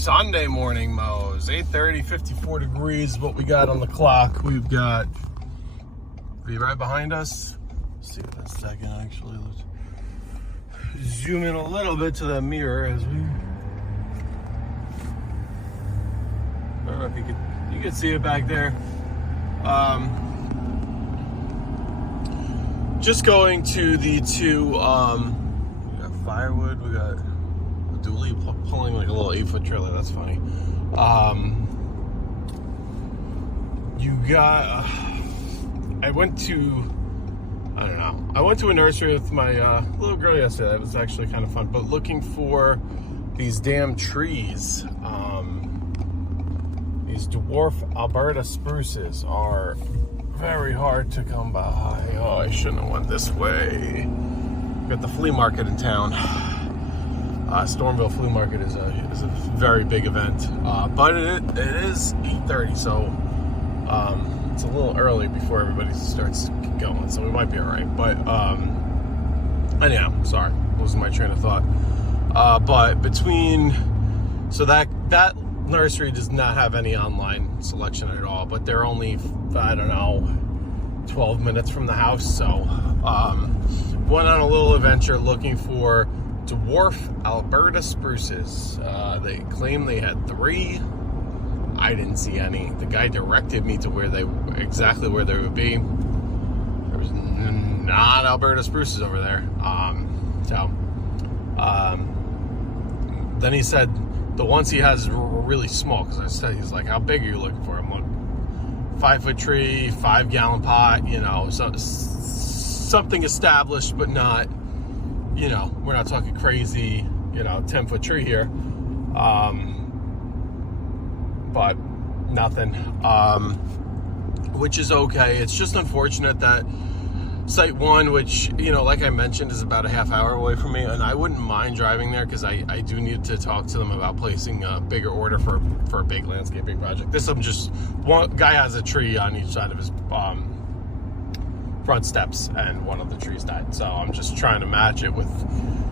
Sunday morning mows. 8:30, 54 degrees. What we got on the clock? We've got be right behind us. Let's see in a second. Actually, let's zoom in a little bit to the mirror as we. I don't know if you can see it back there. Just going to the two. We got firewood. We got a dually pulling like a little 8-foot trailer. That's funny. You got. I went to a nursery with my little girl yesterday. That was actually kind of fun. But looking for these damn trees. These Dwarf Alberta Spruces are very hard to come by. Oh, I shouldn't have went this way. Got the flea market in town. Stormville Flea Market is a very big event, but it is 8:30, so it's a little early before everybody starts going, so we might be all right. But anyhow, sorry, losing my train of thought. But that nursery does not have any online selection at all, but they're only, I don't know, 12 minutes from the house. So went on a little adventure looking for Dwarf Alberta Spruces. They claimed they had 3. I didn't see any. The guy directed me to exactly where they would be. There was not Alberta Spruces over there. Then he said the ones he has are really small, because I said, he's like, how big are you looking for? I'm like, 5-foot tree, 5-gallon pot, something established, but not, we're not talking crazy, 10-foot tree here. But nothing, which is okay. It's just unfortunate that Site 1, which, like I mentioned, is about a half hour away from me, and I wouldn't mind driving there because I do need to talk to them about placing a bigger order for a big landscaping project. This I'm just, one guy has a tree on each side of his front steps, and one of the trees died. So I'm just trying to match it with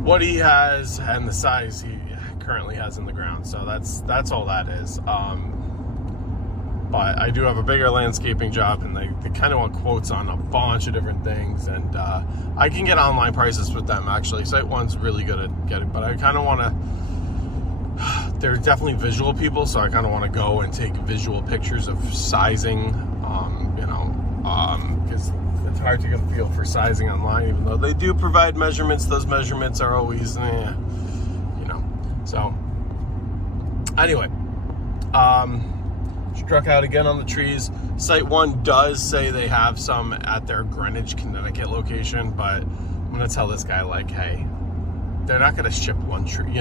what he has and the size he currently has in the ground. So that's all that is. But I do have a bigger landscaping job, and they kind of want quotes on a bunch of different things, and I can get online prices with them, actually. Site 1's really good at getting, but I kind of want to, they're definitely visual people, so I kind of want to go and take visual pictures of sizing, because it's hard to get a feel for sizing online, even though they do provide measurements. Those measurements are always, so anyway, struck out again on the trees. Site 1 does say they have some at their Greenwich, Connecticut location, but I'm gonna tell this guy, like, hey, they're not gonna ship one tree,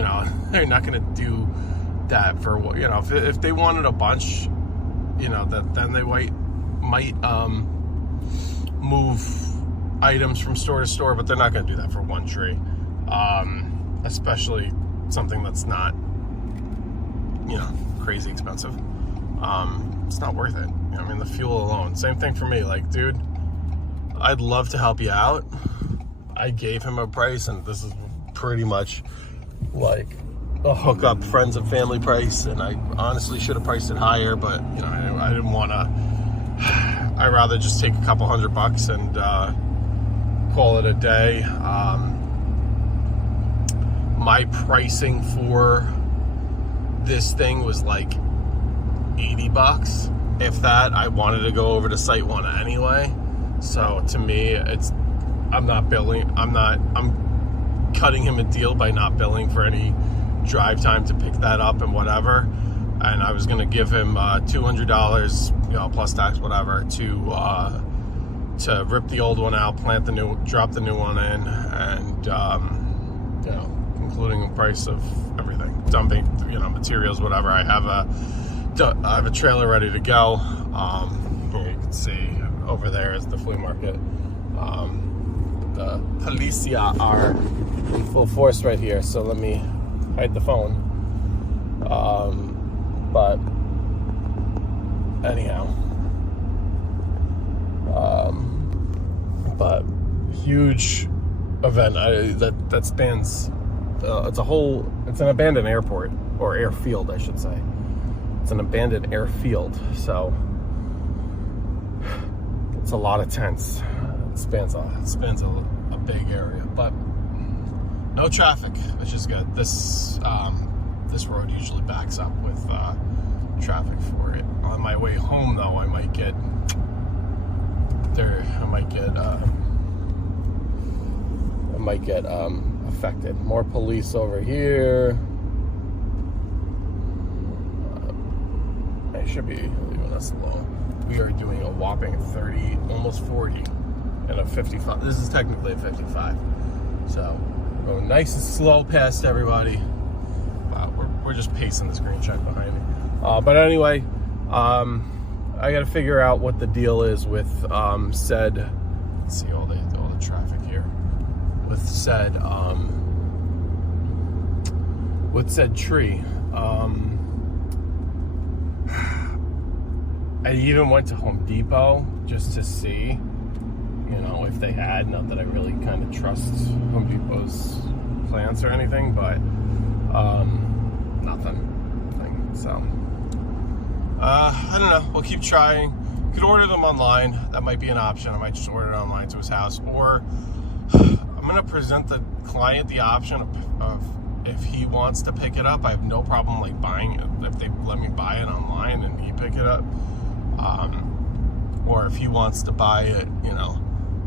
they're not gonna do that for what, if they wanted a bunch, then they might move items from store to store, but they're not gonna do that for one tree, especially something that's not, crazy expensive. It's not worth it. The fuel alone. Same thing for me. Like, dude, I'd love to help you out. I gave him a price, and this is pretty much like a hookup, friends and family price, and I honestly should have priced it higher, but I didn't want to. I'd rather just take a couple $100 and call it a day. My pricing for this thing was like $80, if that. I wanted to go over to Site 1 anyway, so to me, I'm cutting him a deal by not billing for any drive time to pick that up and whatever, and I was going to give him $200, plus tax, whatever, to rip the old one out, drop the new one in, and including the price of everything, dumping, materials, whatever. I have a trailer ready to go. Here you can see over there is the flea market. The Policia are in full force right here, so let me hide the phone. But anyhow, but huge event that spans It's an abandoned airport, or airfield, I should say. It's an abandoned airfield, so it's a lot of tents. It spans a big area, but no traffic. It's just good. This road usually backs up with traffic for it. On my way home, though, I might get affected. More police over here. I should be leaving us alone. We are doing a whopping 30, almost 40, and a 55. This is technically a 55. So we're going nice and slow past everybody. Wow, we're just pacing this green check behind me. But anyway, I got to figure out what the deal is with said. Let's see all the traffic here. With said tree. I even went to Home Depot just to see, if they had. Not that I really kind of trust Home Depot's plants or anything, but nothing. So I don't know. We'll keep trying. Could order them online. That might be an option. I might just order it online to his house, or I'm gonna present the client the option of if he wants to pick it up. I have no problem like buying it if they let me buy it online and he pick it up. Or if he wants to buy it,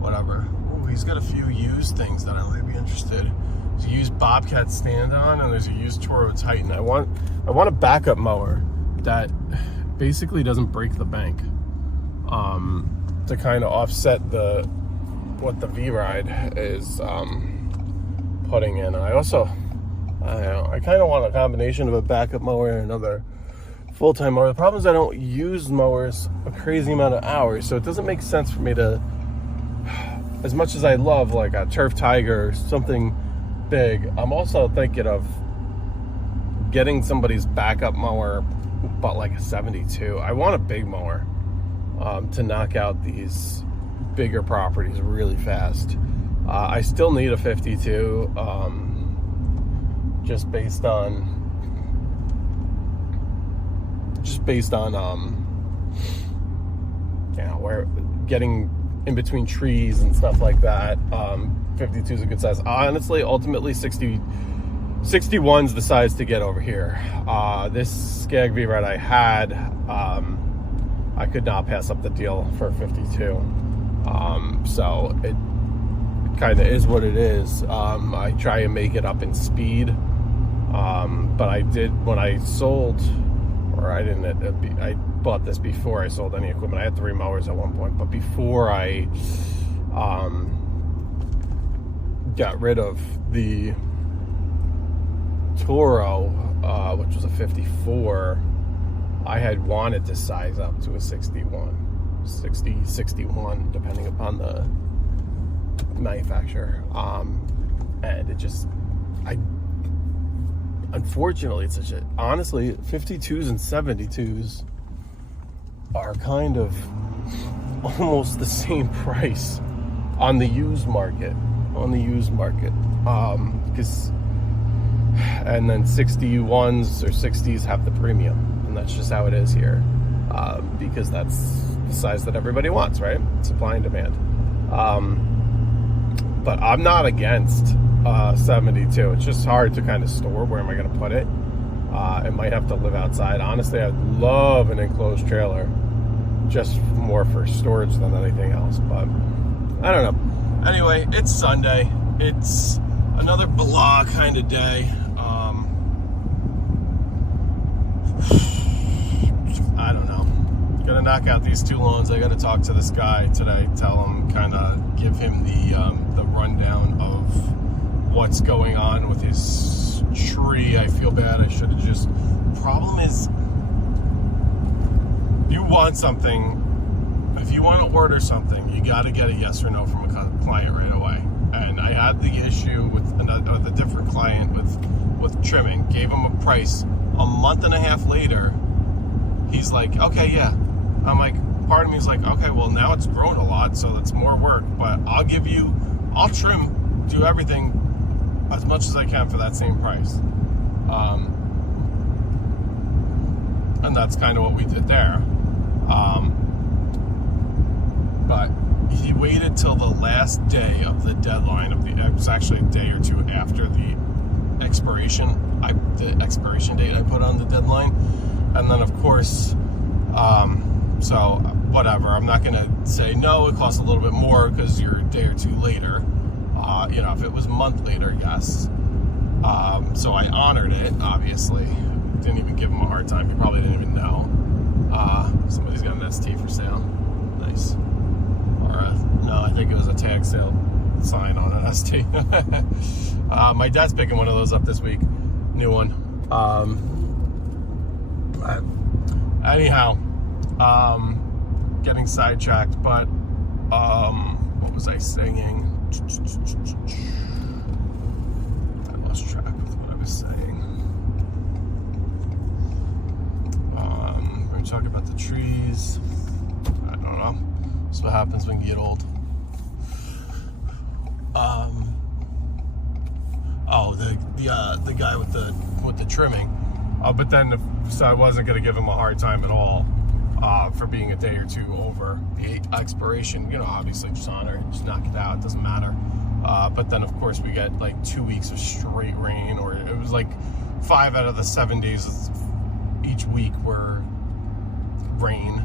whatever. Ooh, he's got a few used things that I might be interested. There's a used Bobcat stand-on, and there's a used Toro Titan. I want a backup mower that basically doesn't break the bank, to kind of offset what the V-Ride is putting in. And I also, I kind of want a combination of a backup mower and another full-time mower. The problem is I don't use mowers a crazy amount of hours, so it doesn't make sense for me to, as much as I love like a Turf Tiger or something big, I'm also thinking of getting somebody's backup mower, but like a 72. I want a big mower to knock out these bigger properties really fast. I still need a 52, just based on where getting in between trees and stuff like that. 52 is a good size. Honestly, ultimately 61's the size to get over here. This Skag V-Ride I had, I could not pass up the deal for 52. So it kind of is what it is. I try and make it up in speed. But I did, when I sold, or I didn't, I bought this before I sold any equipment. I had 3 mowers at one point, but before I got rid of the Toro, which was a 54, I had wanted to size up to a 61, depending upon the manufacturer. And it just, unfortunately, it's such a, honestly, 52s and 72s are kind of almost the same price on the used market. Because, and then 61s or 60s have the premium, and that's just how it is here, because that's the size that everybody wants, right? Supply and demand. But I'm not against 72. It's just hard to kind of store. Where am I going to put it? It might have to live outside. Honestly, I'd love an enclosed trailer, just more for storage than anything else. But I don't know. Anyway, it's Sunday. It's another blah kind of day. I don't know. Gonna knock out these 2 loans. I gotta talk to this guy today. Tell him, kind of give him the rundown of what's going on with his tree. I feel bad. I should have just. Problem is, you want something. If you want to order something, you got to get a yes or no from a client right away. And I had the issue with a different client with trimming. Gave him a price. A month and a half later, he's like, okay, yeah. I'm like, part of me is like, okay, well, now it's grown a lot, so it's more work. But I'll trim, do everything as much as I can for that same price. And that's kind of what we did there. But he waited till the last day of the deadline it was actually a day or two after the expiration date I put on the deadline. And then of course, so whatever, I'm not gonna say no, it costs a little bit more because you're a day or two later. If it was a month later, yes. So I honored it, obviously. Didn't even give him a hard time. He probably didn't even know. Somebody's got an ST for sale. Nice. Or no, I think it was a tag sale sign on an ST. My dad's picking one of those up this week. New one. Anyhow, getting sidetracked, but what was I singing? I lost track of what I was saying. We're talking about the trees. I don't know. That's what happens when you get old. The guy with the trimming. But then, so I wasn't going to give him a hard time at all for being a day or two over the expiration. Obviously just honor it, just knock it out. It doesn't matter. But then, of course, we get like 2 weeks of straight rain, or it was like 5 out of the 7 days each week were rain,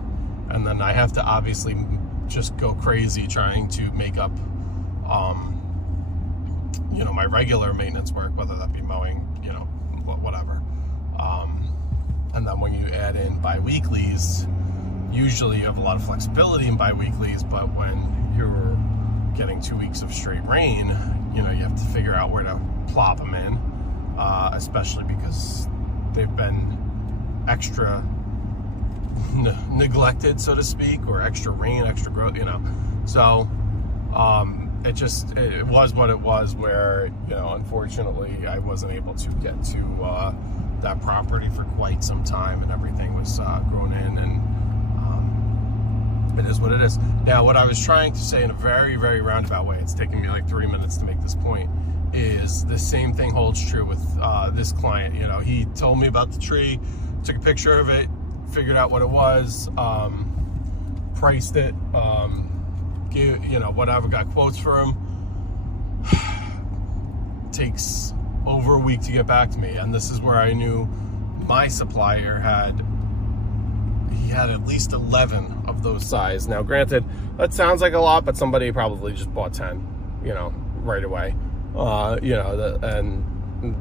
and then I have to obviously just go crazy trying to make up my regular maintenance work, whether that be mowing, whatever. And then when you add in bi-weeklies, usually you have a lot of flexibility in bi-weeklies, but when you're getting 2 weeks of straight rain, you have to figure out where to plop them in, especially because they've been extra neglected, so to speak, or extra rain, extra growth, so it was what it was, where unfortunately I wasn't able to get to that property for quite some time, and everything was grown in, and it is what it is. Now, what I was trying to say in a very, very roundabout way, it's taking me like 3 minutes to make this point, is the same thing holds true with this client. He told me about the tree, took a picture of it, figured out what it was, priced it, whatever, got quotes for him. Takes over a week to get back to me, and this is where I knew my supplier had at least 11 of those size. Now, granted, that sounds like a lot, but somebody probably just bought 10, right away.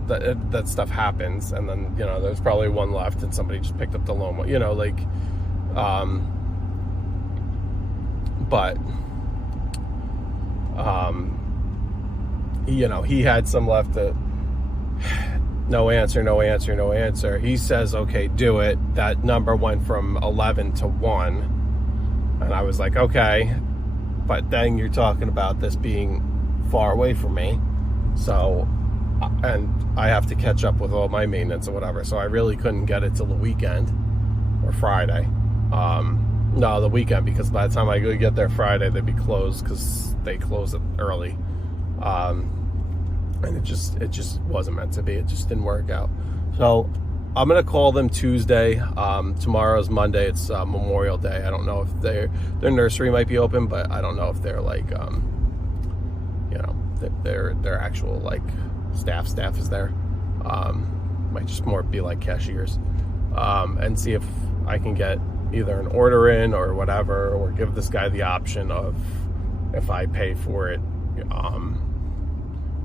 That stuff happens, and then there's probably one left, and somebody just picked up the loan. He had some left that no answer. He says, okay, do it. That number went from 11 to 1, and I was like, okay, but then you're talking about this being far away from me, so, and I have to catch up with all my maintenance or whatever, so I really couldn't get it till the weekend or Friday. No, the weekend, because by the time I go get there Friday, they'd be closed because they close it early. And it just wasn't meant to be. It just didn't work out. So I'm gonna call them Tuesday. Tomorrow's Monday. It's Memorial Day. I don't know if their nursery might be open, but I don't know if they're like their actual like staff is there. Might just more be like cashiers, and see if I can get either an order in or whatever, or give this guy the option of, if I pay for it,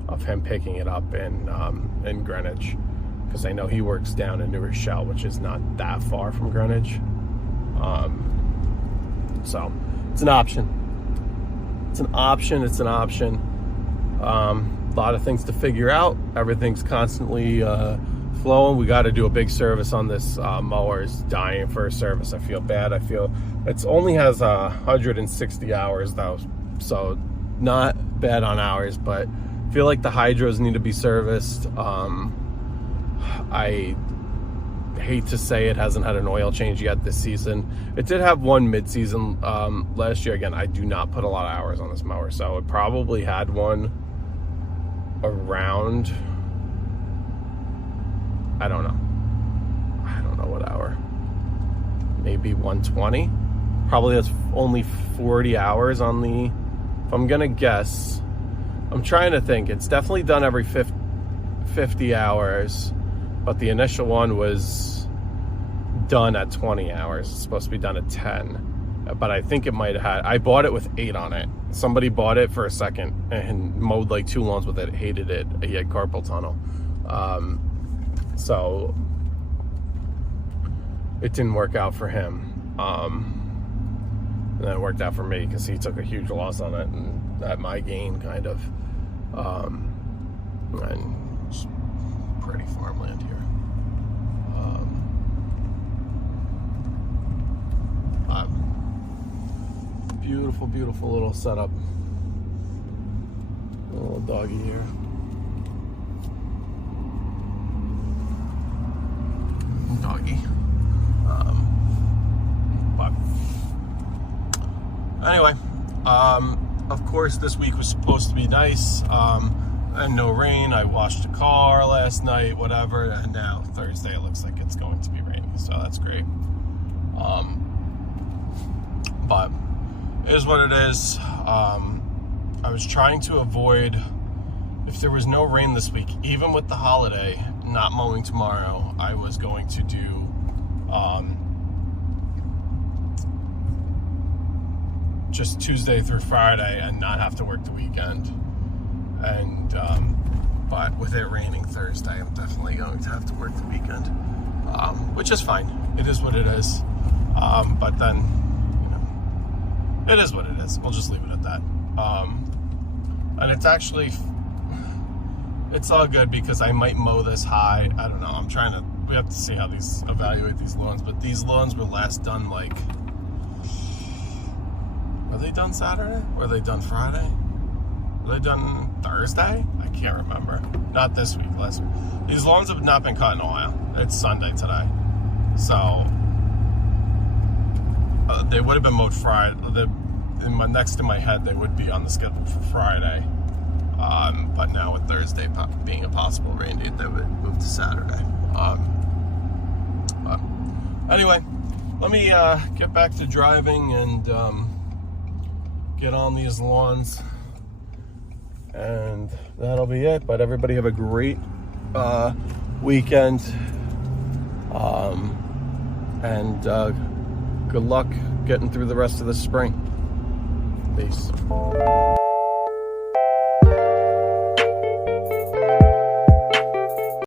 of him picking it up in Greenwich, because I know he works down in New Rochelle, which is not that far from Greenwich. So it's an option. A lot of things to figure out. Everything's constantly flowing. We got to do a big service on this mower. It's dying for a service. I feel bad. I feel it only has 160 hours though, so not bad on hours, but I feel like the hydros need to be serviced. I hate to say it hasn't had an oil change yet this season. It did have one mid-season last year. Again, I do not put a lot of hours on this mower, so it probably had one around, I don't know what hour, maybe 120. Probably that's only 40 hours on the, if I'm gonna guess. I'm trying to think. It's definitely done every 50 hours, but the initial one was done at 20 hours. It's supposed to be done at 10, but I think it might have had, I bought it with 8 on it. Somebody bought it for a second and mowed like 2 lawns with it, hated it. He had carpal tunnel. So it didn't work out for him. And then it worked out for me because he took a huge loss on it and at my gain, kind of. And it's pretty farmland here. Beautiful, beautiful little setup. A little doggy here. Doggy. But anyway, of course this week was supposed to be nice, and no rain. I washed a car last night, whatever, and now Thursday it looks like it's going to be raining, so that's great. But it is what it is. I was trying to avoid, if there was no rain this week, even with the holiday, not mowing tomorrow, I was going to do just Tuesday through Friday and not have to work the weekend. And but with it raining Thursday, I'm definitely going to have to work the weekend, which is fine. It is what it is. But then, you know, it is what it is. We'll just leave it at that. And it's actually, it's all good because I might mow this high. I don't know. We have to see how evaluate these lawns. But these lawns were last done like, were they done Saturday? Were they done Friday? Were they done Thursday? I can't remember. Not this week, last week. These lawns have not been cut in a while. It's Sunday today. So, they would have been mowed Friday. Next in my head, they would be on the schedule for Friday. But now with Thursday being a possible rain date, they would move to Saturday. But anyway, let me get back to driving and get on these lawns, and that'll be it. But everybody have a great weekend, and good luck getting through the rest of the spring. Peace.